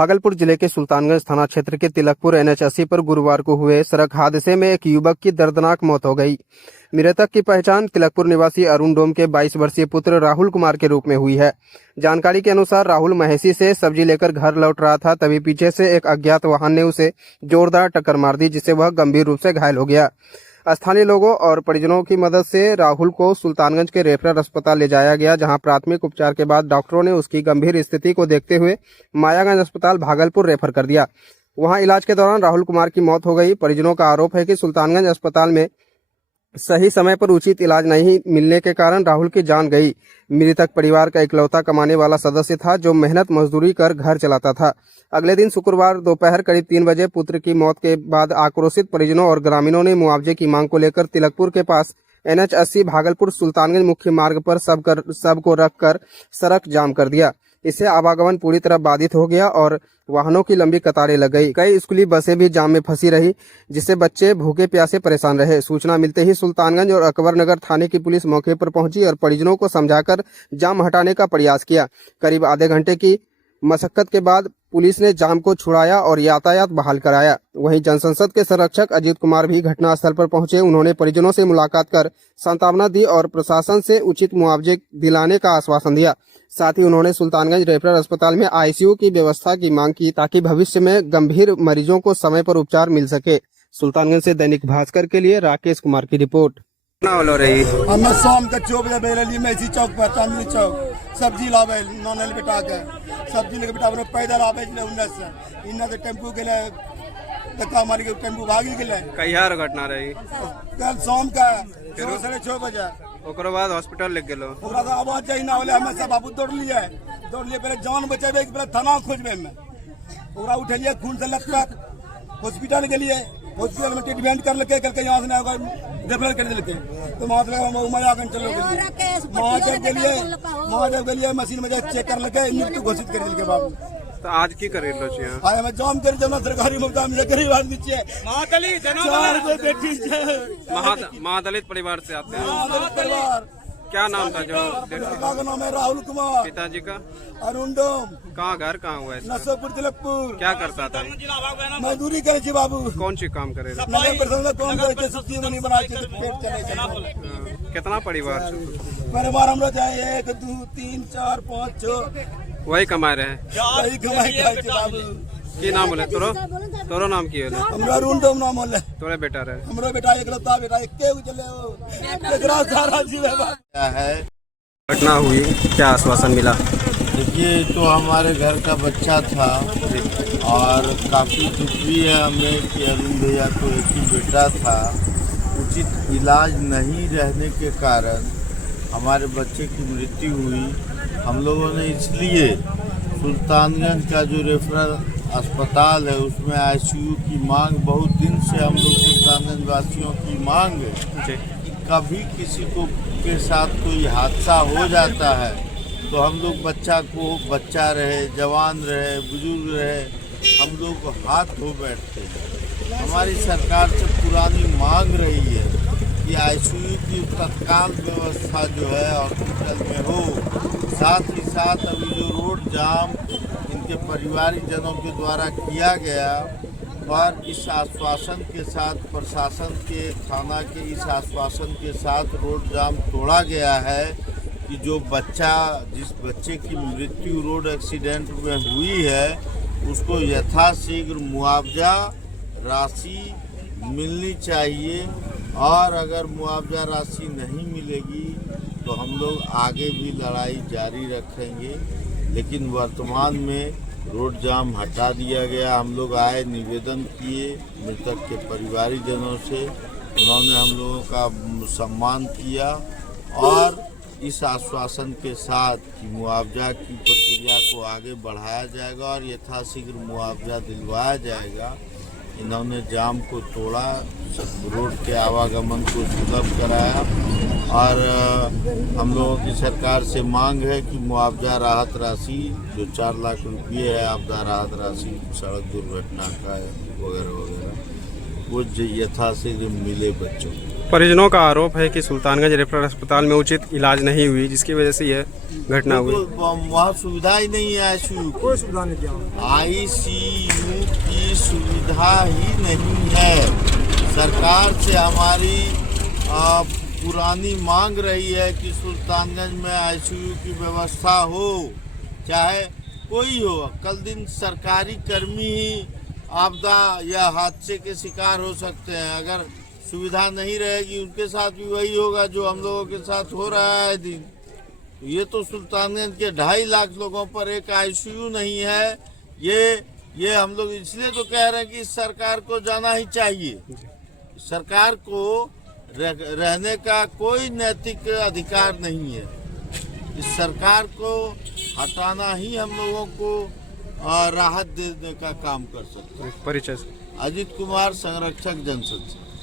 भागलपुर जिले के सुल्तानगंज थाना क्षेत्र के तिलकपुर NH80 पर गुरुवार को हुए सड़क हादसे में एक युवक की दर्दनाक मौत हो गई। मृतक की पहचान तिलकपुर निवासी अरुण डोम के 22 वर्षीय पुत्र राहुल कुमार के रूप में हुई है। जानकारी के अनुसार राहुल महेसी से सब्जी लेकर घर लौट रहा था, तभी पीछे से एक अज्ञात वाहन ने उसे जोरदार टक्कर मार दी, जिससे वह गंभीर रूप से घायल हो गया। स्थानीय लोगों और परिजनों की मदद से राहुल को सुल्तानगंज के रेफरल अस्पताल ले जाया गया, जहां प्राथमिक उपचार के बाद डॉक्टरों ने उसकी गंभीर स्थिति को देखते हुए मायागंज अस्पताल भागलपुर रेफर कर दिया। वहां इलाज के दौरान राहुल कुमार की मौत हो गई। परिजनों का आरोप है कि सुल्तानगंज अस्पताल में सही समय पर उचित इलाज नहीं मिलने के कारण राहुल की जान गई। मृतक परिवार का इकलौता कमाने वाला सदस्य था, जो मेहनत मजदूरी कर घर चलाता था। अगले दिन शुक्रवार दोपहर करीब 3 बजे पुत्र की मौत के बाद आक्रोशित परिजनों और ग्रामीणों ने मुआवजे की मांग को लेकर तिलकपुर के पास NH80 भागलपुर सुल्तानगंज मुख्य मार्ग पर सबको रखकर सड़क जाम कर दिया। इससे आवागमन पूरी तरह बाधित हो गया और वाहनों की लंबी कतारें लग गई। कई स्कूली बसें भी जाम में फंसी रही, जिससे बच्चे भूखे प्यासे परेशान रहे। सूचना मिलते ही सुल्तानगंज और अकबर नगर थाने की पुलिस मौके पर पहुंची और परिजनों को समझाकर जाम हटाने का प्रयास किया। करीब आधे घंटे की मशक्कत के बाद पुलिस ने जाम को छुड़ाया और यातायात बहाल कराया। वहीं जनसंसद के संरक्षक अजीत कुमार भी घटनास्थल पर पहुंचे। उन्होंने परिजनों से मुलाकात कर सांत्वना दी और प्रशासन से उचित मुआवजे दिलाने का आश्वासन दिया। साथ ही उन्होंने सुल्तानगंज रेफरल अस्पताल में ICU की व्यवस्था की मांग की, ताकि भविष्य में गंभीर मरीजों को समय पर उपचार मिल सके। सुल्तानगंज से दैनिक भास्कर के लिए राकेश कुमार की रिपोर्ट। हो रही हमें शाम के 4 बजे बेरली मैसी चौक पर चांदनी चौक सब्जी लावे नॉनल बेटा के सब्जी लेके बेटा पैदल आवे उन्नत से इन्ना से टेम्पू के लिए धक्का मारी के टेम्पू भागी गेले। कहियार घटना रही कल शाम का 6:30 बजे ओकरो बाद हॉस्पिटल ले गेलो। ओकरा से आवाज जाई ना होले। हमें सब बाबू दौड़ लिए पहले जान बचेबे के पहले थाना खोजबे में ओकरा उठलिए खून से लथपथ हॉस्पिटल गेलिए। हॉस्पिटल में ट्रीटमेंट कर लके कल के यहां से रेफर कर दिलके तो वहां से हम मायागंज चलो गेलिए। वहां जब गेलिए मशीन में चेक कर लके मृत्यु घोषित कर दिलके बाबू। तो आज की करे लो छी आज हम जाम कर जना सरकारी मुकाम से गरीब आदमी छे महादलित बेटी महादलित परिवार से आते हैं। परिवार क्या नाम था जो लड़का का नाम है राहुल कुमार, पिताजी का अरुण डोम। कहाँ घर कहाँ हुआ है? नसोपुर तिलकपुर। क्या करता था? मजदूरी करे छी बाबू। कौन सी काम करे? नगर परिषद में काम करे छी, सब्जी बनी बनाए छी, पेट चले। कितना परिवार? परिवार हमरो चाहिए 1 2 3 4 5 6 वही कमा रहे हैं। वही कमाई खाई छी बाबू। की नाम बोले तोरो नाम की होले? हमरा अरुण डोम नाम होले। तोरे बेटा रहे? हमरो बेटा एकलौता बेटा एके चले हो एकरा सारा जीवे क्या है। घटना हुई, क्या आश्वासन मिला? देखिए, तो हमारे घर का बच्चा था और काफ़ी दुख भी है हमें कि अरुण भैया को एक ही बेटा था। उचित इलाज नहीं रहने के कारण हमारे बच्चे की मृत्यु हुई। हम लोगों ने इसलिए सुल्तानगंज का जो रेफरल अस्पताल है उसमें ICU की मांग बहुत दिन से हम लोग सुल्तानगंज वासियों की मांग है। कभी किसी को के साथ कोई हादसा हो जाता है तो हम लोग बच्चा रहे, जवान रहे, बुजुर्ग रहे, हम लोग हाथ धो बैठते हैं। हमारी सरकार से पुरानी मांग रही है कि ICU की तत्काल व्यवस्था जो है हॉस्पिटल में हो। साथ ही साथ अभी जो रोड जाम इनके परिवारिक जनों के द्वारा किया गया और इस आश्वासन के साथ प्रशासन के थाना के इस आश्वासन के साथ रोड जाम तोड़ा गया है कि जिस बच्चे की मृत्यु रोड एक्सीडेंट में हुई है उसको यथाशीघ्र मुआवजा राशि मिलनी चाहिए। और अगर मुआवजा राशि नहीं मिलेगी तो हम लोग आगे भी लड़ाई जारी रखेंगे। लेकिन वर्तमान में रोड जाम हटा दिया गया। हम लोग आए, निवेदन किए मृतक के परिवारीजनों से, उन्होंने हम लोगों का सम्मान किया और इस आश्वासन के साथ कि मुआवजा की प्रक्रिया को आगे बढ़ाया जाएगा और यथाशीघ्र मुआवजा दिलवाया जाएगा। इन्होंने जाम को तोड़ा, रोड के आवागमन को सुलभ कराया और हम लोगों की सरकार से मांग है कि मुआवजा राहत राशि जो 4 लाख रुपये है, आपदा राहत राशि सड़क दुर्घटना का वगैरह वगैरह, वो यथाशीघ्र मिले बच्चों को। परिजनों का आरोप है कि सुल्तानगंज रेफरल अस्पताल में उचित इलाज नहीं हुई, जिसकी वजह से यह घटना हुई। वहाँ सुविधा ही नहीं है, आईसीयू कोई सुविधा नहीं दिया, आईसीयू की सुविधा ही नहीं है। सरकार से हमारी पुरानी मांग रही है कि सुल्तानगंज में आईसीयू की व्यवस्था हो, चाहे कोई हो। कल दिन सरकारी कर्मी ही आपदा या हादसे के शिकार हो सकते हैं। अगर सुविधा नहीं रहेगी उनके साथ भी वही होगा जो हम लोगों के साथ हो रहा है दिन। ये तो सुल्तानगंज के 2.5 लाख लोगों पर एक आईसीयू नहीं है। ये हम लोग इसलिए तो कह रहे हैं कि सरकार को जाना ही चाहिए। सरकार को रहने का कोई नैतिक अधिकार नहीं है। इस सरकार को हटाना ही हम लोगों को राहत देने का काम कर सकते हैं। परिचय अजित कुमार, संरक्षक जनसंघ।